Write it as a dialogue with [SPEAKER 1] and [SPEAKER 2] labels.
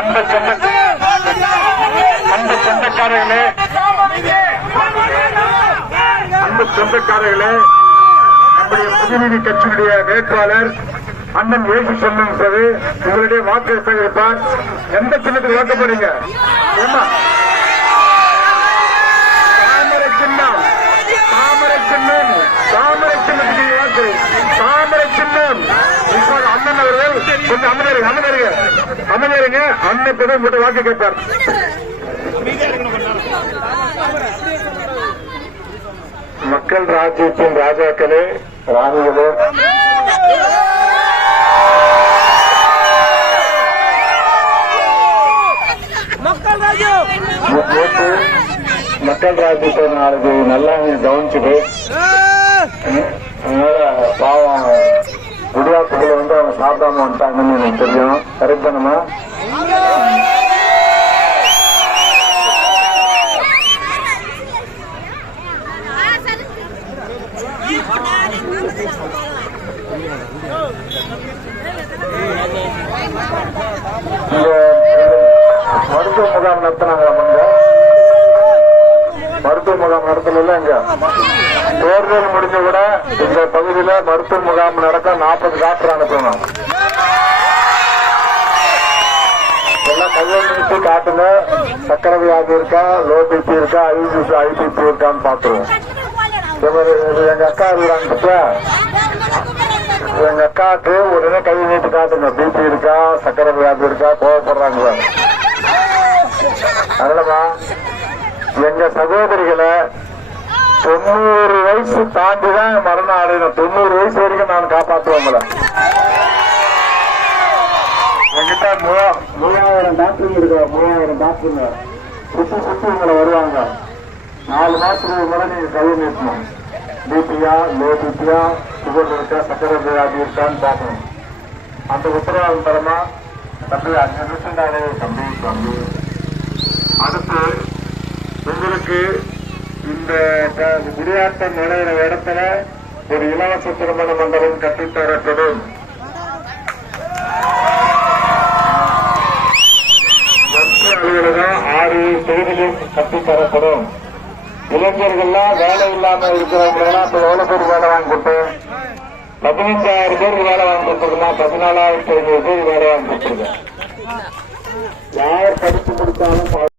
[SPEAKER 1] அன்பு சொந்த அன்பு சொந்தக்காரர்களே அன்பு சொந்தக்காரர்களே நம்முடைய புதுநீதி கட்சியினுடைய வேட்பாளர் அண்ணன் ஏசி சொன்னது உங்களுடைய வாக்கு சேகரிப்பார் எந்த சின்னத்துக்கு வாக்க போறீங்க ஏமா அவர்கள் கொஞ்சம் அமைதியாக அமைதியாக அமைதியாக அண்ணன் இப்போதான் உங்கள்கிட்ட வாக்கு கேட்பார் மக்கள் ராஜ்யத்தின் ராஜாக்களே ராணிகளே
[SPEAKER 2] மக்கள் ராஜ்யம்
[SPEAKER 1] நேற்று மக்கள் ராஜ்யத்தை நாளைக்கு நல்லா கவனிச்சுட்டு அதனால பாவம் குடியாத்துக்குள்ள வந்து அவங்க சாப்பிடாம வந்துட்டாங்கன்னு எனக்கு தெரியும் கரெக்ட் தானமா இந்த மருத்துவ முகாம் நடத்தல இங்க? தேர்தல் முடிஞ்ச கூட இந்த பகுதியில மருத்துவ முகாம் நடக்க நாற்பது டாக்டர் அனுப்பணும். எல்லாம் கையெழுத்து காட்டுங்க. சக்கரை வியாதி இருக்கா லோ பிபி இருக்கா ஐபிபி ஐபிபி இருக்கான்னு பாத்துருவோம் எங்க அக்கா இருக்கிறாங்க எங்க அக்காவுக்கு உடனே கை நீட்டு காட்டுங்க. பிபி இருக்கா சக்கரை வியாதி இருக்கா கோவப்படுறாங்க அதனாலமா எங்க சகோதரி தொண்ணூறு வயசு தாண்டி தான் மரணம் அடையணும் தொண்ணூறு வயசு வரைக்கும் நான் காப்பாற்றுவோங்கள என்கிட்ட மூவாயிரம் டாக்டருங்க இருக்கு மூவாயிரம் டாக்டருங்க சுத்தி சுத்தி உங்களை வருவாங்க. நாலு மாசத்துக்கு முறை நீங்க கையை நிறுத்தணும். பிபியா லோ பிபியா சுகர் இருக்கா சக்கரை வியாதி இருக்கான்னு பார்க்கணும். அந்த உத்தரவாதம் தரமா? தம்பி அஞ்சு நிமிஷம் தானே தம்பி தம்பி. இந்த குடியாட்டம் நுழையிற இடத்துல ஒரு இலவச திருமண மண்டபம் கட்டித்தரப்படும் அலுவலகம் ஆறு தொகுதியிலும் கட்டித்தரப்படும் இளைஞர்கள்லாம் வேலை இல்லாம இருக்கிறவங்க இப்ப எவ்வளவு பேர் வேலை வாங்கி கொடுத்தேன் பதினஞ்சாயிரம் பேருக்கு வேலை வாங்கி கொடுத்துருக்கலாம் பதினாலாயிரத்தி ஐநூறு பேர் வேலை வாங்கி கொடுத்துருக்கேன் யார் படித்து முடித்தாலும்